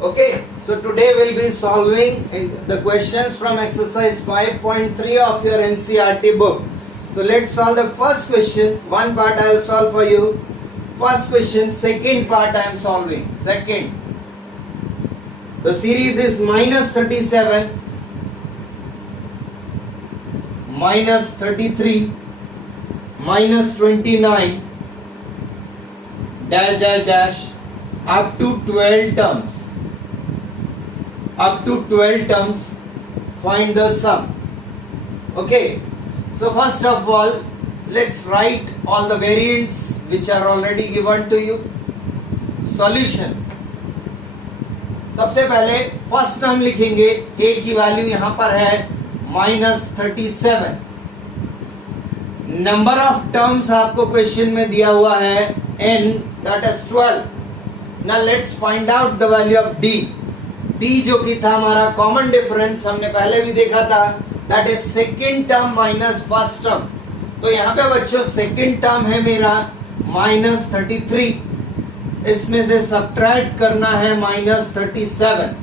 Okay, so today we'll be solving the questions from exercise 5.3 of your NCERT book. So let's solve the first question. One part I will solve for you. First question, second part I am solving. Second, the series is minus 37, minus 33, minus 29, dash dash dash, up to 12 terms. Up to 12 terms, find the sum. Okay, so first of all, let's write all the variants which are already given to you. Solution. सबसे पहले first term लिखेंगे, a की value यहां पर है -37. Number of terms आपको question में दिया हुआ है n, that is 12. Now let's find out the value of d. d जो कि था हमारा कॉमन डिफरेंस, हमने पहले भी देखा था, that is second term minus first term. तो यहाँ पे बच्चों सेकेंड टर्म है मेरा -33, इसमें से सब्ट्रैक्ट करना है -37.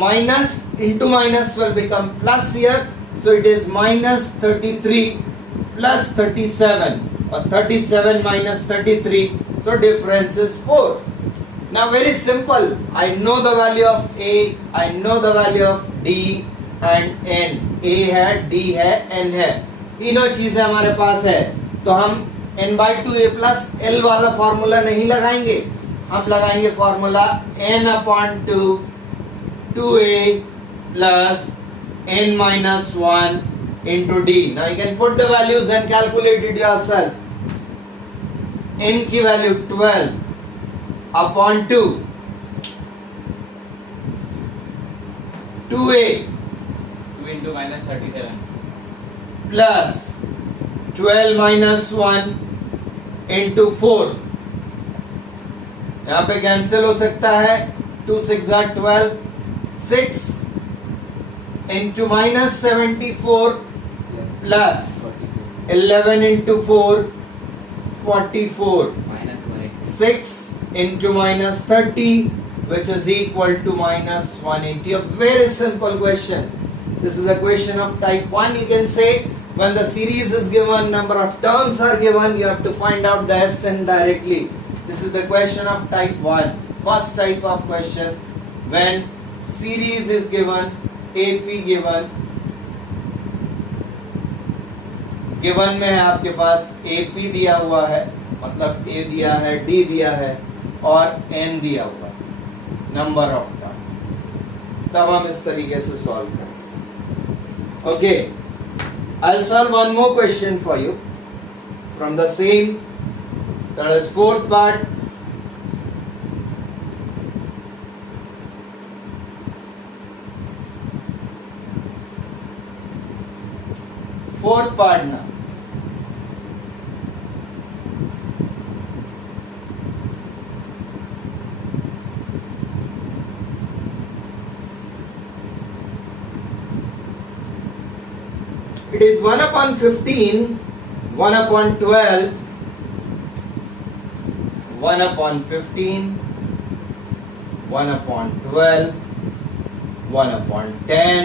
Minus into minus will become plus here, so it is -33 plus 37 और 37 minus 33, so difference is 4. Now very simple, I know the value of a, I know the value of d and n. a है, d है, n है, तीनों चीजें हमारे पास है. तो हम n/2 a plus l वाला फॉर्मूला नहीं लगाएंगे, हम लगाएंगे formula n/2 2a plus n minus 1 into d. Now you can put the values and calculate it yourself. n की value 12 upon 2, 2a 2 into minus 37 plus 12 minus 1 into 4. यहाँ पे cancel हो सकता है, 2 6 are 12, 6 into minus 74 plus 11 into 4 44, minus 180. 6 into minus 30, which is equal to minus 180. A very simple question. This is a question of type 1. You can say when the series is given, number of terms are given, you have to find out the SN directly. This is the question of type 1. First type of question, when series is given, AP given, given में है आपके पास AP दिया हुआ है, मतलब A दिया है, D दिया है और N दिया हुआ है, नंबर ऑफ टर्म्स. तब हम इस तरीके से सॉल्व करेंगे. Okay, I will solve one more question for you from the same, that is fourth part. Fourth part ना, it is 1/15, 1/12, 1/15, 1/12, 1/10,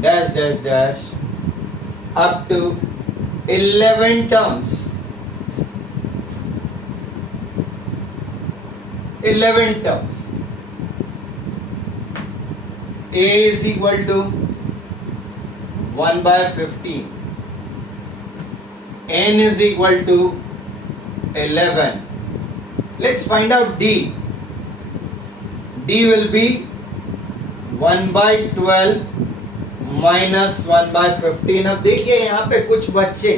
dash dash dash, up to 11 terms. 11 terms. A is equal to 1/15. N is equal to 11. Let's find out D. D will be 1/12 minus 1/15. अब देखिए यहाँ पे कुछ बच्चे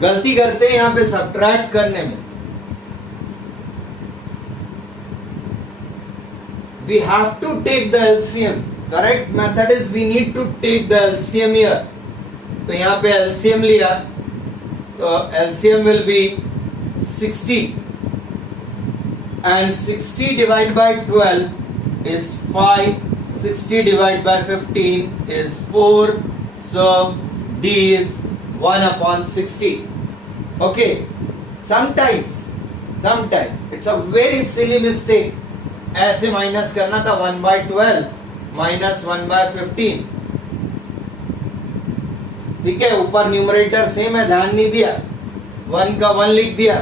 गलती करते हैं यहाँ पे सब्ट्रैक्ट करने में. We have to take the LCM. Correct method is we need to take the LCM here. तो यहाँ पे LCM लिया, तो LCM will be 60 and 60 divided by 12 is 5, 60 divided by 15 is 4, so D is 1/60. Okay, sometimes sometimes it's a very silly mistake. ऐसे minus करना था 1/12 minus 1/15. ठीक है, ऊपर न्यूमरेटर सेम है, ध्यान नहीं दिया. 1 का 1 लिख दिया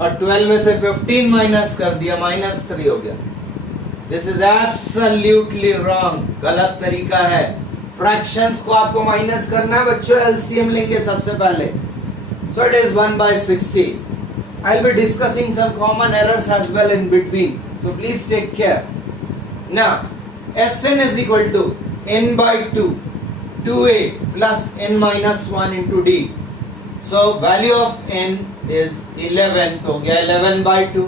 और 12 में से 15 माइनस कर दिया, -3 हो गया. दिस इज एब्सोल्युटली रॉन्ग, गलत तरीका है. फ्रैक्शंस को आपको माइनस करना है बच्चों, एलसीएम लेंगे सबसे पहले. So it is 1/60. I will be discussing some common errors as well in between, so please take care. Now Sn is equal to n/2 2a plus n minus 1 into d. So value of n is 11, तो हो गया 11/2.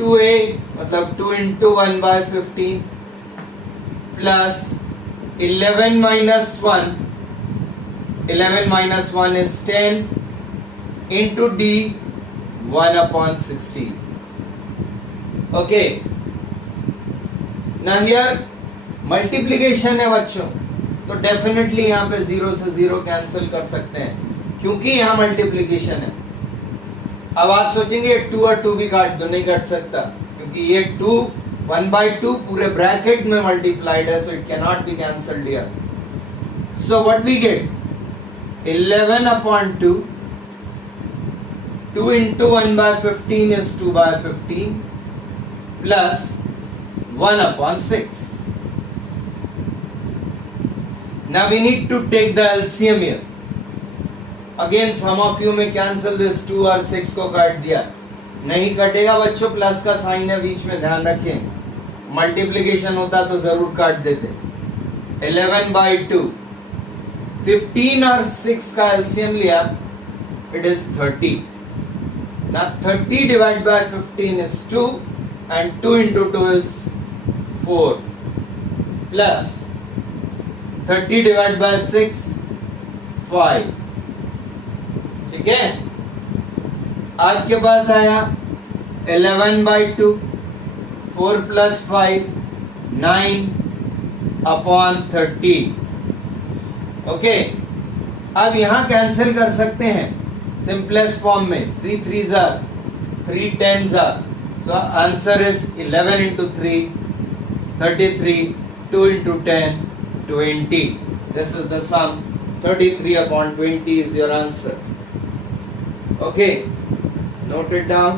2a मतलब 2 into 1/15 plus 11 minus 1. 11 minus 1 is 10 into d 1/60. Okay. Now here multiplication है बच्चों, तो definitely यहाँ पे 0 से 0 कैंसिल कर सकते हैं क्योंकि यहाँ मल्टीप्लीकेशन है. अब आप सोचेंगे 2 और 2 भी काट दो, नहीं काट सकता क्योंकि ये 2 1/2 पूरे ब्रैकेट में मल्टीप्लाइड है, so it can not be cancelled here. So what we get 11/2. 2 into 1/15 is 2/15 plus 1/6. Now we need to take the LCM here. Again some of you may cancel this 2 और 6 को काट दिया, नहीं कटेगा बच्चों, plus का sign है बीच में, ध्यान रखें. मल्टीप्लिकेशन होता तो जरूर काट देते. 11/2. 15 और 6 का LCM लिया, it is 30. Now 30 divided by 15 is 2 and 2 into 2 is 4 plus 30 divided by 6 5. ठीक है, आपके पास आया 11/2. 4 plus 5 9/30. ओके, अब यहां कैंसिल कर सकते हैं सिंपलेस्ट फॉर्म में. 3 3s are 3 10s are. So answer is 11 into 3 33. 2 into 10 20. This is the sum. 33/20 is your answer. Okay, note it down.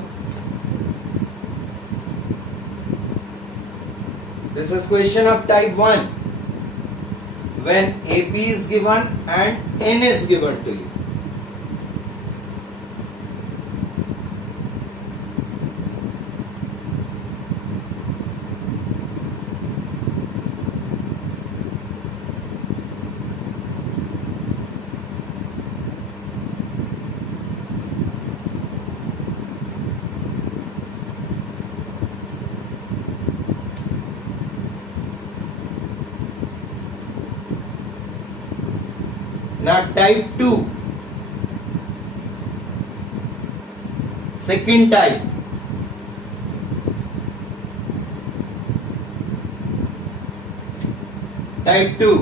This is question of type 1. When AP is given and N is given to you. Now type 2, second type. Type 2.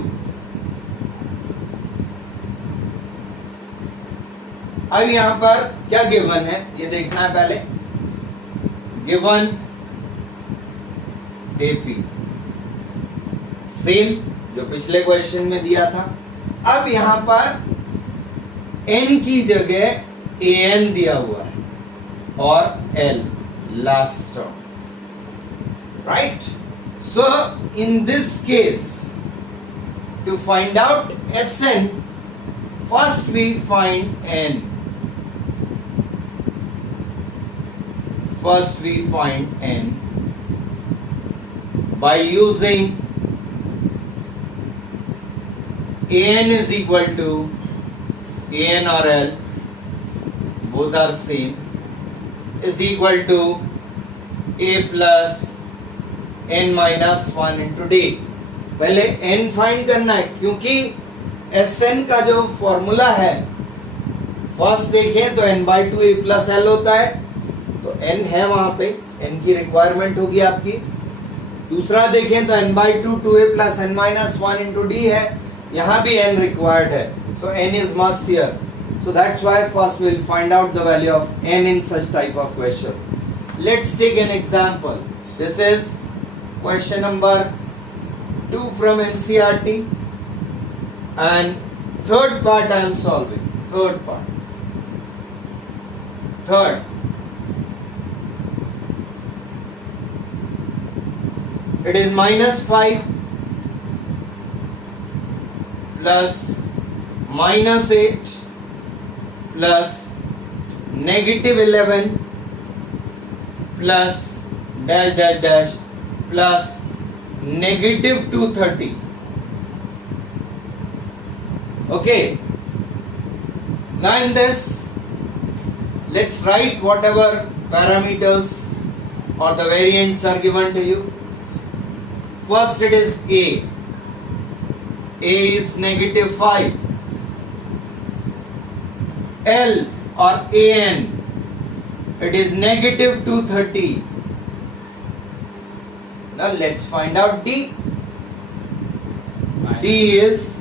अब यहां पर क्या given है ये देखना है पहले. Given AP same जो पिछले क्वेश्चन में दिया था. अब यहां पर n की जगह an दिया हुआ है और l last term, right. So in this case to find out Sn, first we find n. First we find n by using an is equal to an or l, both are same, is equal to a plus n minus 1 into d. पहले n find करना है क्योंकि Sn का जो formula है, first देखें तो n/2 a plus l होता है, तो n है वहां पे, n की रिक्वायरमेंट होगी आपकी. दूसरा देखें तो n/2 2a plus n minus 1 into d है, यहां भी n रिक्वायर्ड है, सो n is must here. So that's why first we'll find out the value of n in such type of questions. Let's take an example. This is question number 2 from NCERT, and third part I am solving. Third part. Third. It is -5 plus -8 plus -11 plus dash dash dash plus -230. Okay. Now in this, let's write whatever parameters or the variants are given to you. First it is A. A is -5. L or AN, it is -230. Now let's find out D. D is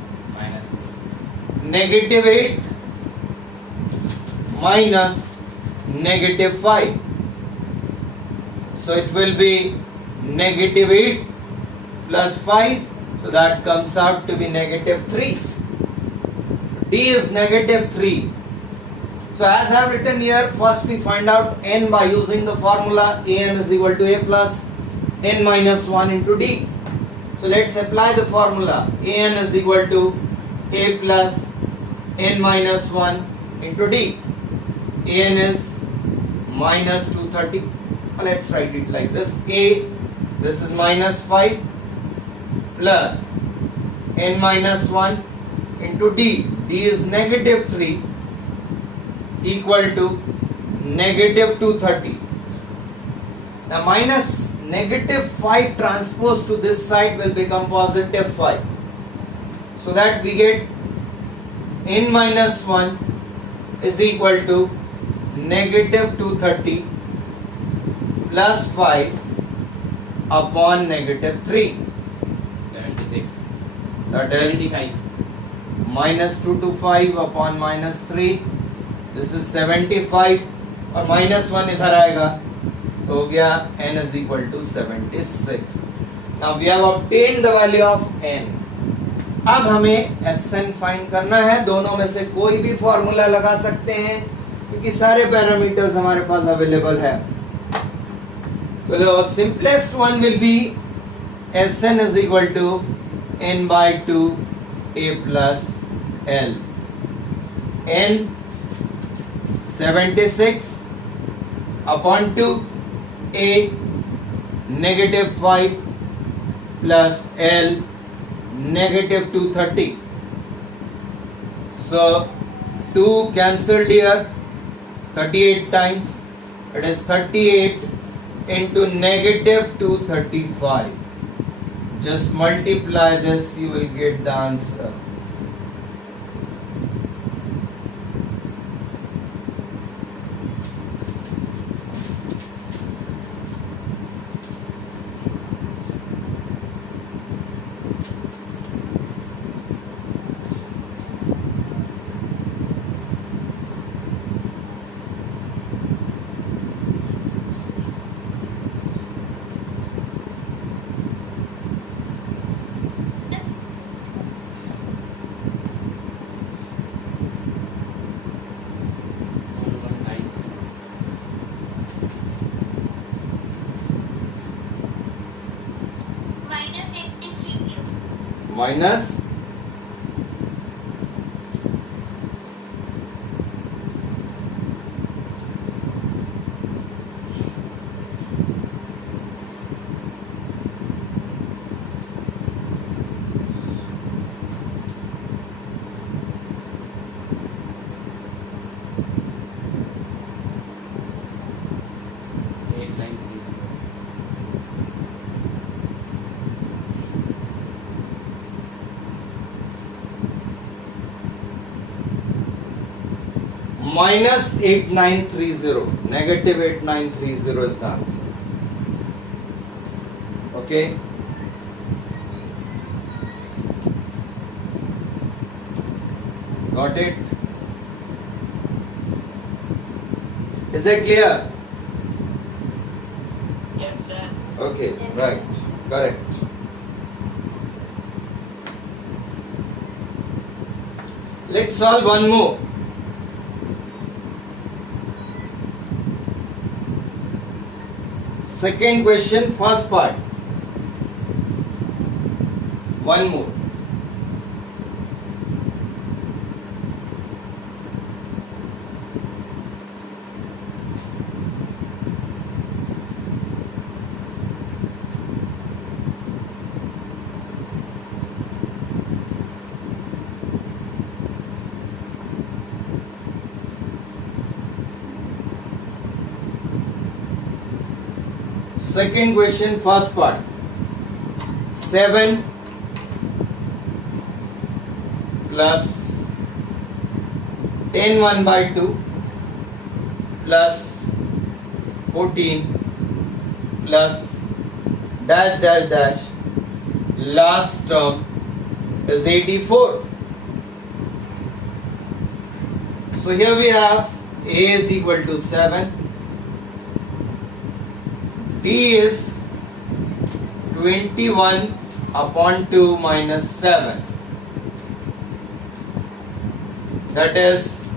-8 minus -5. So it will be -8 plus 5. So that comes out to be -3. D is -3. So as I have written here, first we find out n by using the formula an is equal to a plus n minus 1 into d. So let's apply the formula. An is equal to a plus n minus 1 into d. An is minus 230. Let's write it like this. A, this is -5 plus n minus 1 into d. D is -3 equal to -230. Now minus -5 transpose to this side will become +5. So that we get n minus 1 is equal to -230 plus 5 upon -3. 76. That is 75. -2 to 5 upon -3. This is 75 और -1 इधर आएगा तो हो गया n is equal to 76. Now we have obtained the value of n. अब हमें Sn फाइंड करना है. दोनों में से कोई भी फॉर्मूला लगा सकते हैं क्योंकि सारे पैरामीटर्स हमारे पास अवेलेबल है. तो the simplest one will be Sn is equal to n by 2 a plus l. n 76 upon 2 a -5 plus l -230. So 2 cancelled here 38 times. It is 38 into -235. Just multiply this, you will get the answer. minus -8930, negative 8930 is the answer. Okay. Got it? Is it clear? Yes, sir. Okay, Yes. right, correct. Let's solve one more. Second question, first part. One more. Second question, first part. 7 plus n 1 by 2 plus 14 plus dash dash dash, last term is 84. So here we have a is equal to 7, d is 21 upon 2 minus 7, that is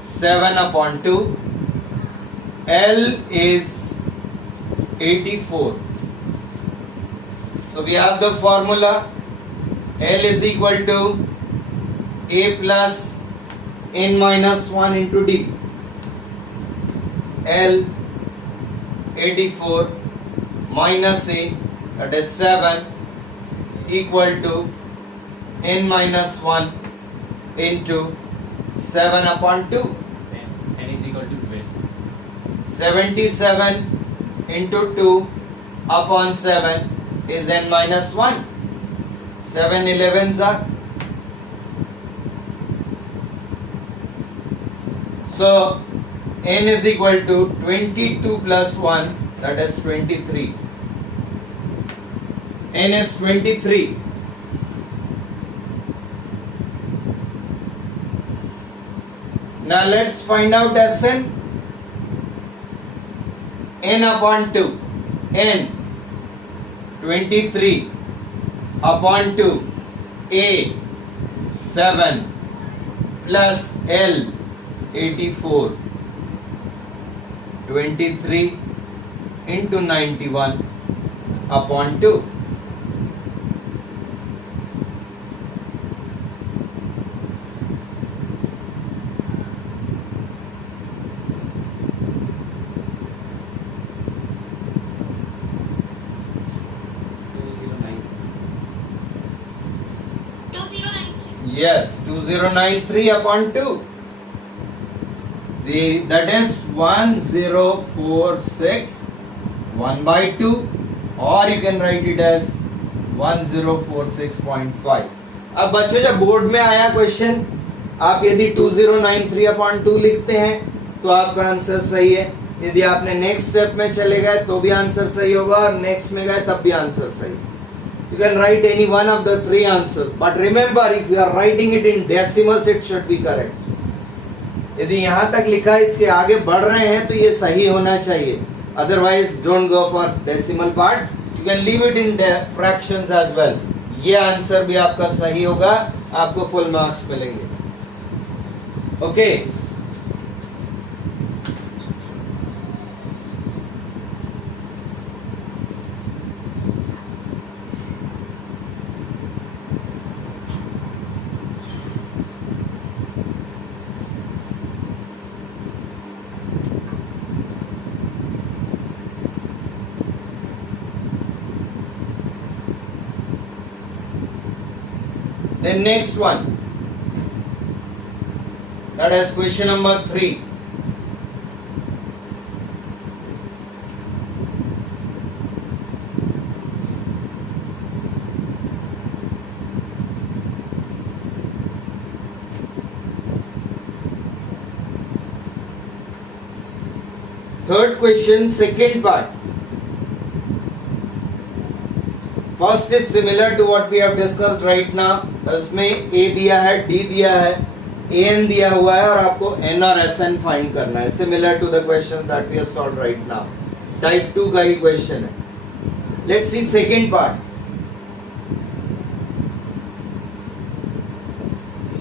7 upon 2. L is 84. So we have the formula. L is equal to a plus n minus 1 into d. L 84 minus a, that is 7, equal to n minus 1 into 7 upon 2. N is equal to 12. 77 into 2 upon 7 is n minus 1. 7 11s are. So n is equal to 22 plus 1, that is 23. N is 23. Now let's find out Sn. N upon 2. N 23 upon 2. A 7 plus L 84. 23 into 91 upon 2. Yes, 2093 upon 2. That is 1046 1 by 2, or you can write it as 1046.5. अब बच्चों जब board में आया question, आप यदि 2093 upon 2 लिखते हैं तो आपका आंसर सही है. यदि आपने नेक्स्ट स्टेप में चले गए तो भी आंसर सही होगा, और नेक्स्ट में गए तब भी आंसर सही. You can write any one of the three answers, but remember, if you are writing it in decimals, it should be correct. यदि यहाँ तक लिखा है, इसके आगे बढ़ रहे हैं तो ये सही होना चाहिए. Otherwise, don't go for decimal part. You can leave it in the fractions as well. ये आंसर भी आपका सही होगा, आपको फुल मार्क्स मिलेंगे. Okay. Then next one, that is question number 3. Third question, second part. First is similar to what we have discussed right now. उसमें A दिया है, D दिया है, an दिया हुआ है और आपको n और sn फाइंड करना है, similar to the question that we have solved right now. Type 2 का ही क्वेश्चन है. Let's see second part.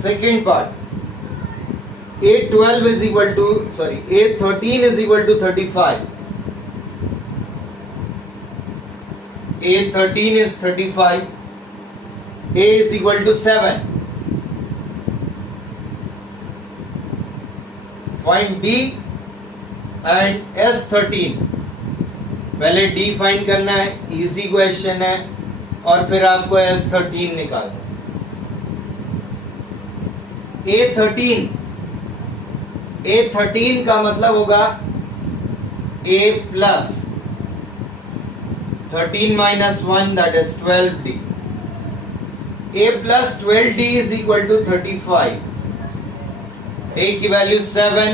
Second part, A12 is equal to, sorry, A13 is equal to 35. A13 is 35. A is equal to 7. Find D and S13. पहले D find करना है, easy question है, और फिर आपको S13 निकालना. A13 का मतलब होगा A plus 13 minus 1 that is 12D. A plus 12D is equal to 35. A की value 7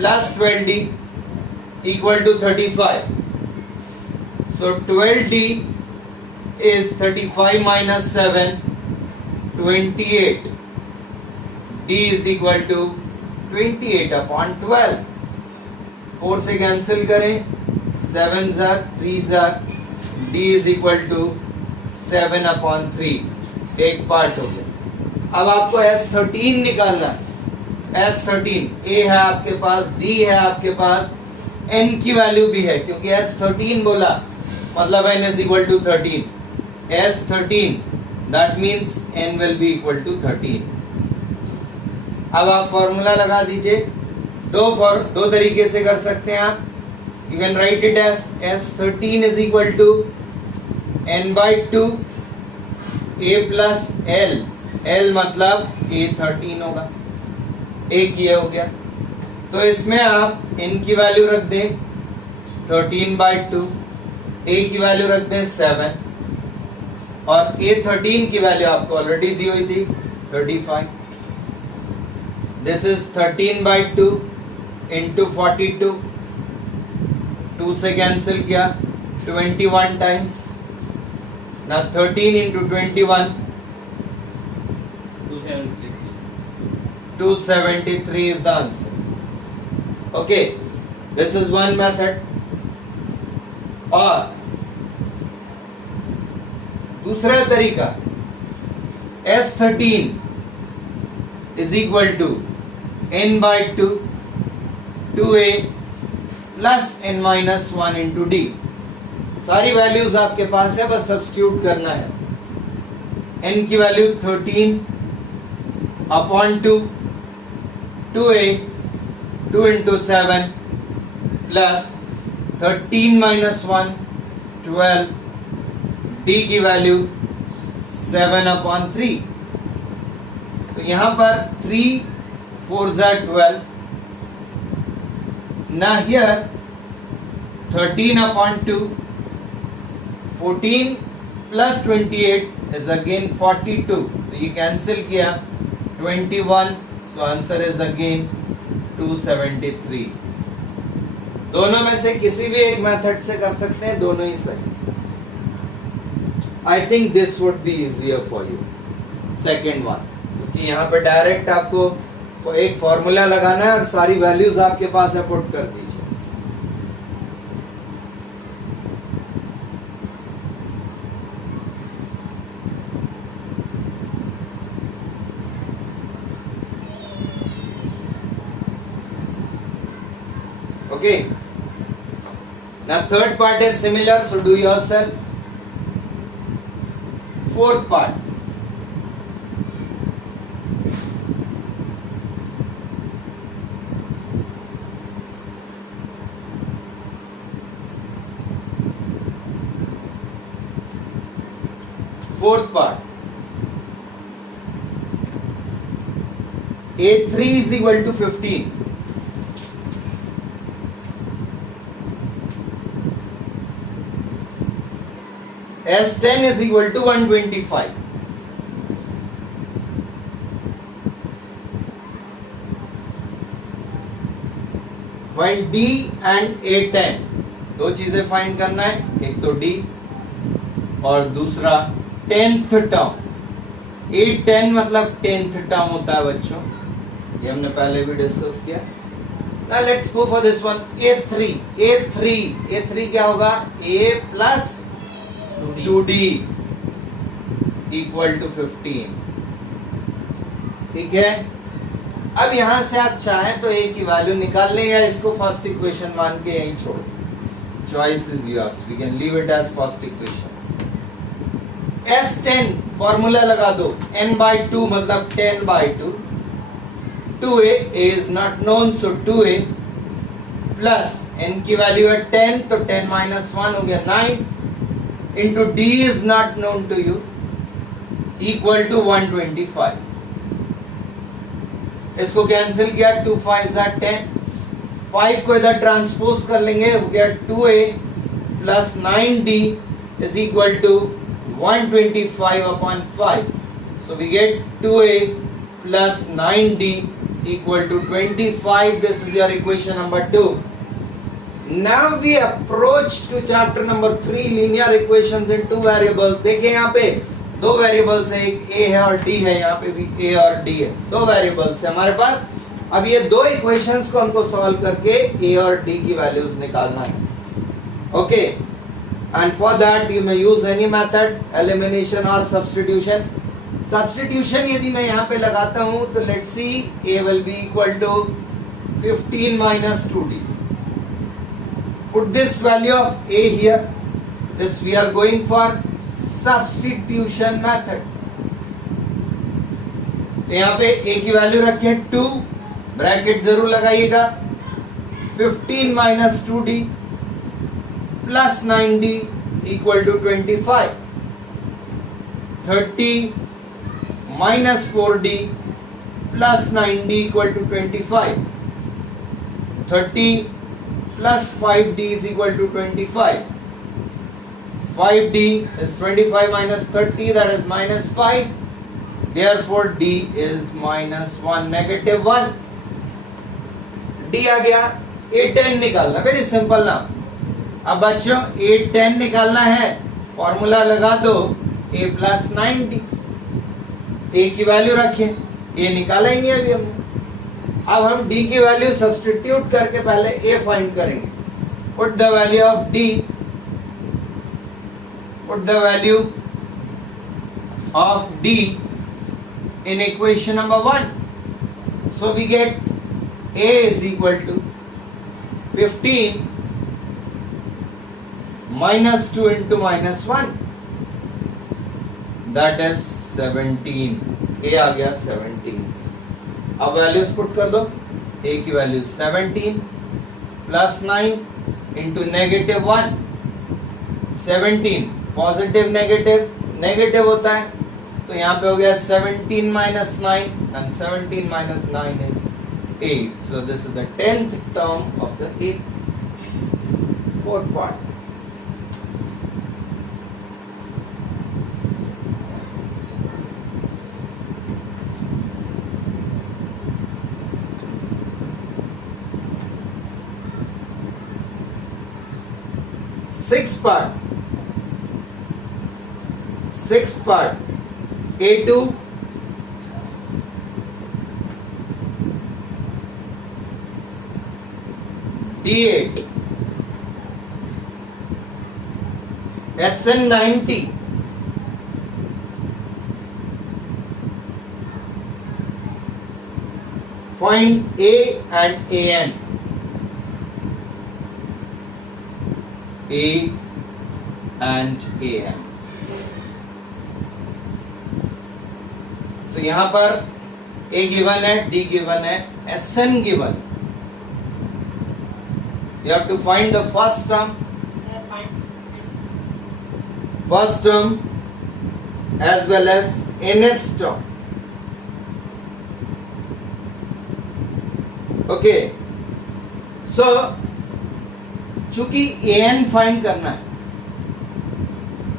plus 12D equal to 35. So 12D is 35 minus 7, 28. D is equal to 28 upon 12. 4 से कैंसिल करें, 7 ज़ार 3 ज़ार, D is equal to 7 upon 3. एक part हो गया. अब आपको S13 निकालना है. S13 A है आपके पास, D है आपके पास, N की वैल्यू भी है, क्योंकि S13 बोला मतलब N is equal to 13. S13 that means N will be equal to 13. अब आप फॉर्मूला लगा दीजिए. दो तरीके से कर सकते हैं आप. You can write it as S13 is equal to n/2 A plus L. L मतलब A13 होगा. एक ये हो गया. तो इसमें आप n की वैल्यू रख दें 13/2, A की वैल्यू रख दें 7, और A13 की वैल्यू आपको ऑलरेडी दी हुई थी 35. This is 13/2 into 42. 2 से कैंसिल किया, 21 times. Now 13 into 21, 273 is the answer. Okay, this is one method. और दूसरा तरीका, S13 is equal to n/2 2A plus n minus 1 into D. सारी वैल्यूज आपके पास है, बस सब्स्टिट्यूट करना है. n की value 13 upon 2, 2A 2 into 7 plus 13 minus 1 12, D की वैल्यू 7 upon 3. तो यहाँ पर 3 4 12. Now here 13 upon 2, 14 plus 28 is again 42. तो ये कैंसिल किया, 21. So answer is again 273. दोनों में से किसी भी एक मेथड से कर सकते हैं, दोनों ही सही. I think this would be easier for you. Second one. क्योंकि यहाँ पे डायरेक्ट आपको एक फॉर्मूला लगाना है और सारी वैल्यूज आपके पास है, पुट कर दीजिए. Okay. Now third part is similar, so do yourself. Fourth part. Fourth part. A3 is equal to 15. S10 is equal to 125. Find D and A10. दो चीजें फाइंड करना है, एक तो D और दूसरा 10th टर्म. 8 10 मतलब 10th टर्म होता है बच्चों, ये हमने पहले भी डिस्कस किया। Now let's go for this one. A3 क्या होगा? A plus 2D equal to 15। ठीक है, अब यहां से आप चाहें तो A की वैल्यू निकाल लें या इसको फर्स्ट इक्वेशन मान के यहीं छोड़ दें। Choice is yours, we can leave it as first equation. S10 formula लगा दो, n/2 मतलब 10/2, 2a, a is not known so 2a plus n की वैल्यू है 10 तो 10 minus 1 हो गया 9 into d is not known to you equal to 125। इसको cancel किया, 2 5 are 10, 5 को इधर ट्रांसपोज कर लेंगे, हो गया 2a plus 9d is equal to 125/5। so we get 2a plus 9d equal to 25। this is your equation number 2। now we approach to chapter number 3, linear equations in two variables। देखिए यहाँ पे दो variables है, एक a है और d है, यहाँ पे भी a और d है, दो वेरिएबल्स है हमारे पास। अब ये दो इक्वेशंस को हमको सॉल्व करके a और d की वैल्यूज निकालना है। Okay, and for that you may use any method, elimination और सब्स्टिट्यूशन। सब्स्टिट्यूशन यदि मैं यहाँ पे लगाता हूँ तो let's see a will be equal to 15 minus 2d। Put this value of a here, this we are going for substitution method। तो यहाँ पे a की वैल्यू रखें 2, ब्रैकेट जरूर लगाइएगा, 15 minus 2d plus 9d equal to 25, 30 minus 4d plus 9d equal to 25, 30 plus 5d is equal to 25, 5d is 25 minus 30, that is minus 5, therefore d is minus 1, negative 1। d आ गया, a10 निकालना, very simple ना। अब बच्चों a10 निकालना है, formula लगा दो a plus 9d, a की वैल्यू रखें, a निकाला ही नहीं अभी हमने। अब हम d की वैल्यू सब्स्टिट्यूट करके पहले a फाइंड करेंगे। Put the value of d, put the value of d in equation number 1, so we get a is equal to 15 minus 2 into minus 1, that is 17। a आ गया 17। अब values put कर दो, a की value 17 plus 9 into negative 1, 17 positive negative होता है, तो यहाँ पे हो गया 17 minus 9 and 17 minus 9 is 8। so this is the 10th term of the 4th part। sixth part A2 D8 SN90 find A and AN, A and AN। तो यहां पर A गिवन है, D गिवन है, SN given. You have to find the first term as well as nth term। Okay, so चूंकि an find करना है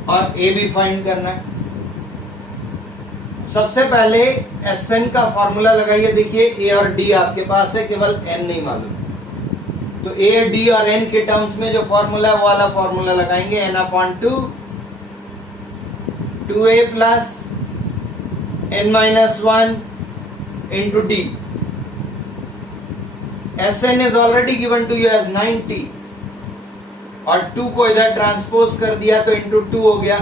और a भी फाइंड करना है, सबसे पहले Sn का फॉर्मूला लगाइए। देखिए a और d आपके पास है, केवल n नहीं मालूम, तो a, d और n के टर्म्स में जो फॉर्मूला है वो वाला फॉर्मूला लगाएंगे। n/2 2a plus n minus 1 into d. Sn is already given to you as 90 और 2 को इधर ट्रांसपोज कर दिया तो इंटू 2 हो गया.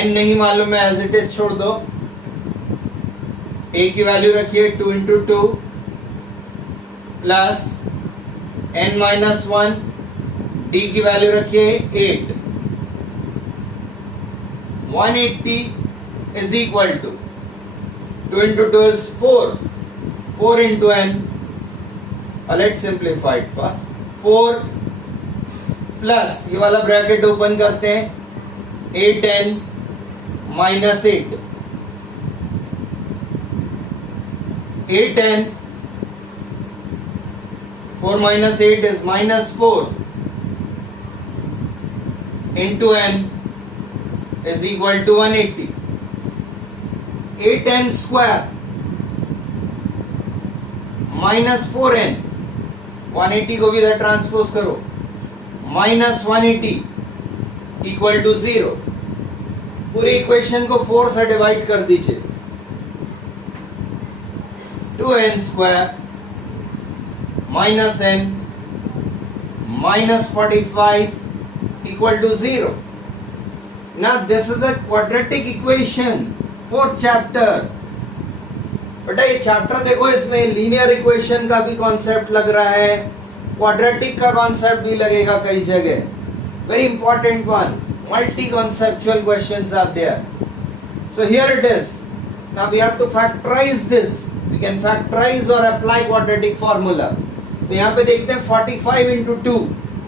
n नहीं मालूम है, एज इट इज छोड़ दो. a की वैल्यू रखिए 2 into 2 plus n minus 1, d की वैल्यू रखिए 8. 180 is equal to 2 into 2 is 4. 4 into n. Let's simplify it first. 4 plus ये वाला ब्रैकेट ओपन करते हैं 8n minus 8. 8n 4 minus 8 is minus 4 into n is equal to 180. 8n square minus 4n, 180 को भी इधर transpose करो, minus 180 equal to 0. पूरी equation को 4 से डिवाइड कर दीजिए. 2n square minus n minus 45 equal to 0. Now this is a quadratic equation, 4th chapter. बेटा ये चैप्टर देखो, इसमें लीनियर इक्वेशन का भी कॉन्सेप्ट लग रहा है, क्वाड्रेटिक का कॉन्सेप्ट भी लगेगा कई जगह. Very important one. Multi conceptual questions are there. So here it is. Now we have to factorise this. We can factorise or apply quadratic formula. तो यहाँ पे देखते हैं 45 into 2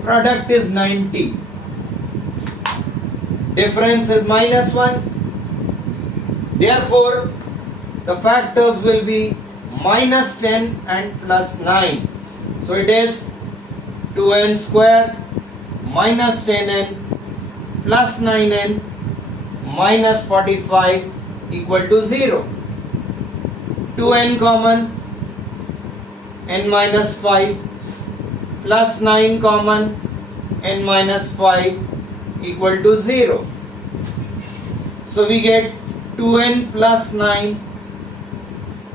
product is 90. Difference is minus 1. Therefore, the factors will be minus 10 and plus 9. So it is 2n square minus 10n plus 9n minus 45 equal to 0. 2n common, n minus 5 plus 9 common, n minus 5 equal to 0. So we get 2n plus 9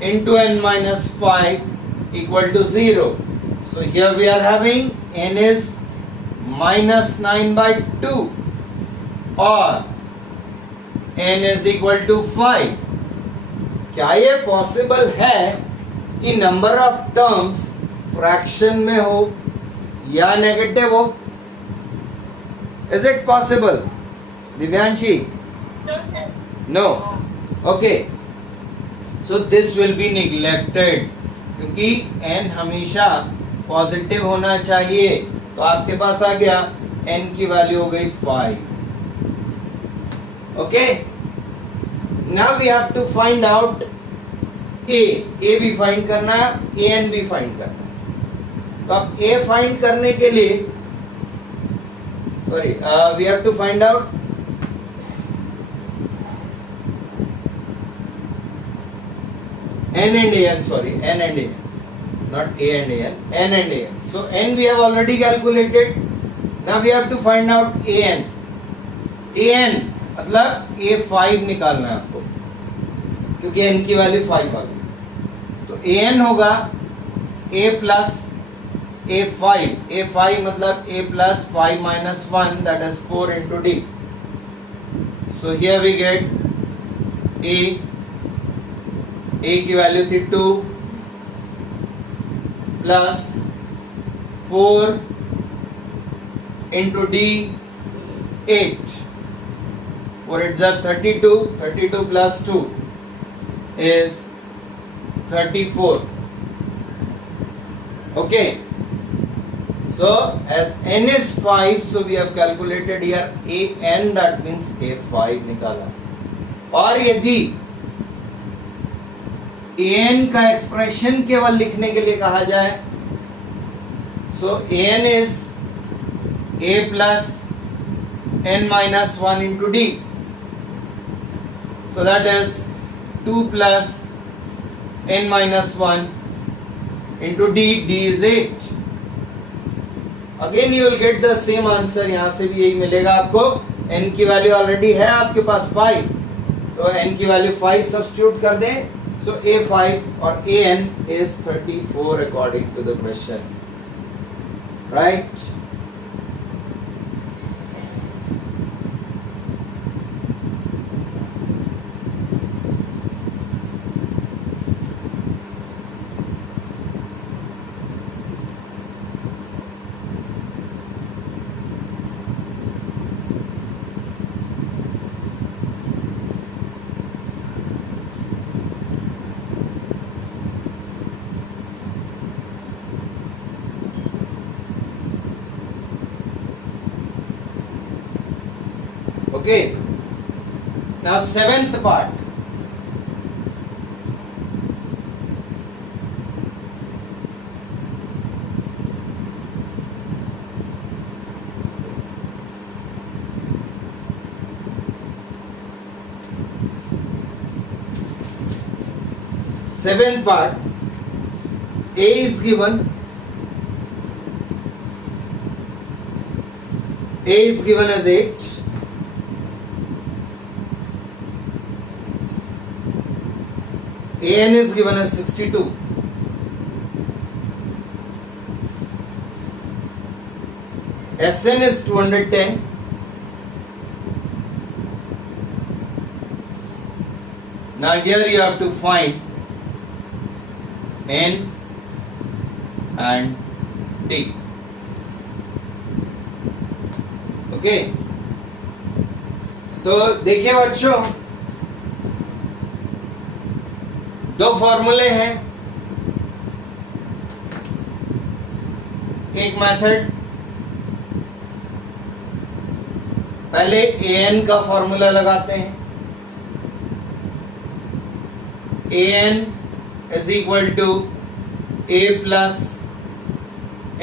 into n minus 5 equal to 0. So here we are having n is minus 9 by 2 or n is equal to 5. क्या ये possible है कि number of terms fraction में हो या negative हो? Is it possible? Divyanshi? No, sir. No. Okay. So this will be neglected क्योंकि n हमेशा पॉजिटिव होना चाहिए. तो आपके पास आ गया n की वैल्यू हो गई 5. Okay. Now we have to find out a. a भी फाइंड करना है, an भी फाइंड करना है. तो अब a फाइंड करने के लिए we have to find out n and an, n and an, not a and an, n and an. So n we have already calculated. Now we have to find out an. an मतलब a5 निकालना है आपको क्योंकि n की value 5 आ गई. तो an होगा a plus a5. a5 मतलब a plus 5 minus 1, that is 4 into d. So here we get a की वैल्यू थी 2 plus 4 into d 8. 4 8 are 32. 32 plus 2 is 34. Okay. So as n is 5, so we have calculated here an, that means a5 निकाला. और यदि an का expression केवल लिखने के लिए कहा जाए, so an is a plus n minus 1 into d. So that is 2 plus n minus 1 into d. d is 8. Again you will get the same answer. यहां से भी यही मिलेगा आपको. n की वैल्यू ऑलरेडी है आपके पास 5, तो n की वैल्यू 5 सब्स्टिट्यूट कर दें, सो a5 और an is 34 according to the question, right? Okay, now seventh part. Seventh part, A is given. A is given as 8. An is given as 62. Sn is 210. Now here you have to find N and D. Okay, तो देखिए बच्चों, दो फॉर्मूले हैं. एक method, पहले an का formula लगाते हैं. an is equal to a plus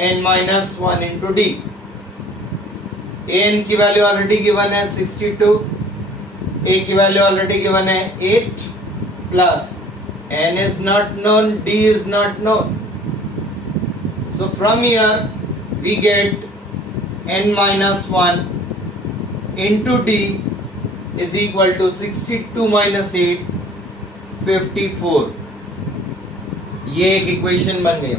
n minus 1 into d. an की वैल्यू ऑलरेडी गिवन है 62, a की वैल्यू ऑलरेडी गिवन है 8 plus n is not known, d is not known. So from here we get n minus 1 into d is equal to 62 minus 8, 54. ये एक equation बन गई.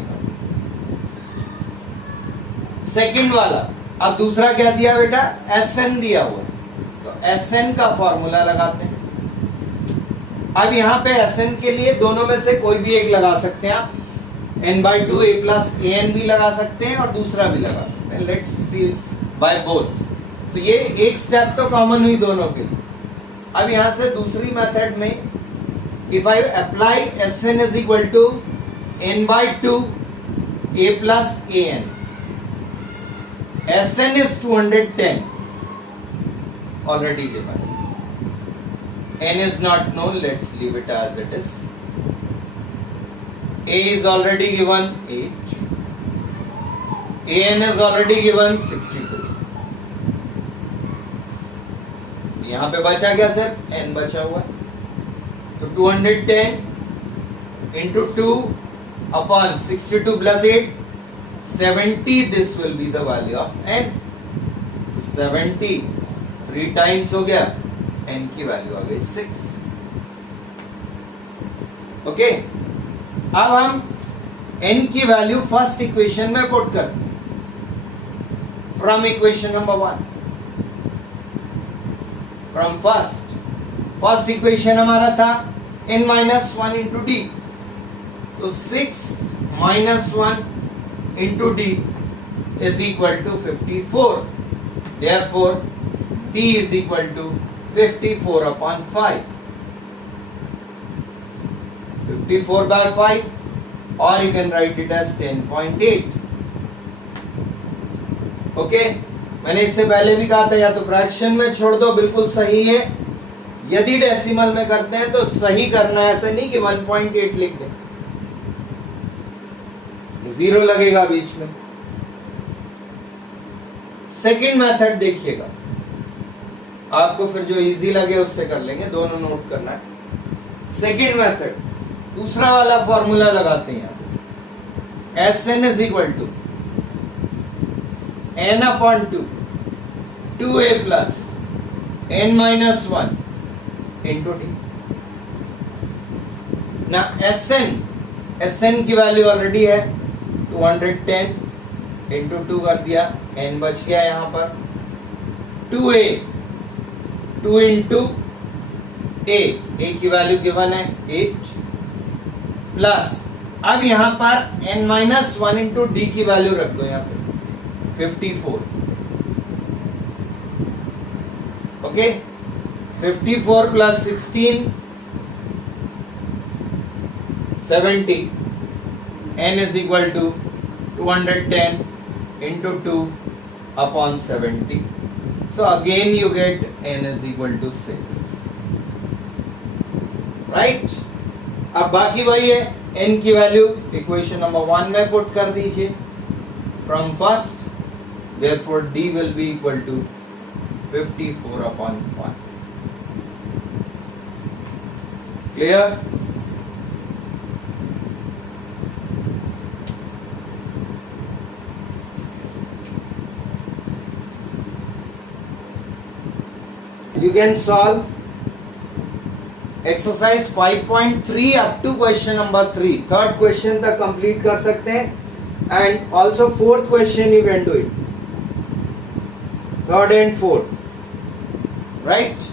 Second वाला, अब दूसरा क्या दिया बेटा, Sn दिया हुआ, तो Sn का फॉर्मूला लगाते हैं. अब यहाँ पे Sn के लिए दोनों में से कोई भी एक लगा सकते हैं आप. n/2 a plus an भी लगा सकते हैं और दूसरा भी लगा सकते हैं. Let's see by both. तो ये एक स्टेप तो कॉमन हुई दोनों के लिए. अब यहाँ से दूसरी मेथड में if I apply Sn is equal to n/2 a plus an. Sn is 210 already given. N is not known, let's leave it as it is. A is already given 8. An is already given 62. यहाँ पे बचा क्या, सिर्फ n बचा हुआ है. तो 210 into 2 upon 62 plus 8, 70. This will be the value of n. 70 3 times हो गया, n की वैल्यू आ गई 6. ओके, अब हम n की वैल्यू फर्स्ट इक्वेशन में पुट करते हैं from equation number 1. From first equation हमारा था n minus 1 into d. तो 6 minus 1 into d is equal to 54. Therefore, d is equal to 54 upon 5. 54 by 5, or you can write it as 10.8. Okay, मैंने इससे पहले भी कहा था या तो फ्रैक्शन में छोड़ दो, बिल्कुल सही है. यदि डेसिमल में करते हैं तो सही करना है, ऐसा नहीं कि 1.8 लिख दें, 0 लगेगा बीच में. सेकंड मेथड देखिएगा, आपको फिर जो इजी लगे उससे कर लेंगे, दोनों नोट करना है. सेकंड मेथड, दूसरा वाला फॉर्मूला लगाते हैं. Sn is equal to n upon 2 2a plus n minus 1 into d. Now SN की वैल्यू ऑलरेडी है 210 into 2 कर दिया, n बच गया यहाँ पर 2a 2 into a की वैल्यू गिवन है 8 प्लस अब यहाँ पर n-1 into d की वैल्यू रख दो यहाँ पे 54. Okay 54 plus 16 70 n is equal to 210 into 2 upon 70. So again you get n is equal to 6. Right? अब बाकी वही है, n की वैल्यू इक्वेशन नंबर 1 में पुट कर दीजिए from first, therefore d will be equal to 54 upon 5. Clear? You can solve exercise 5.3 up to question number 3. Third question तक complete कर सकते हैं, and also fourth question you can do it. Third and fourth, right?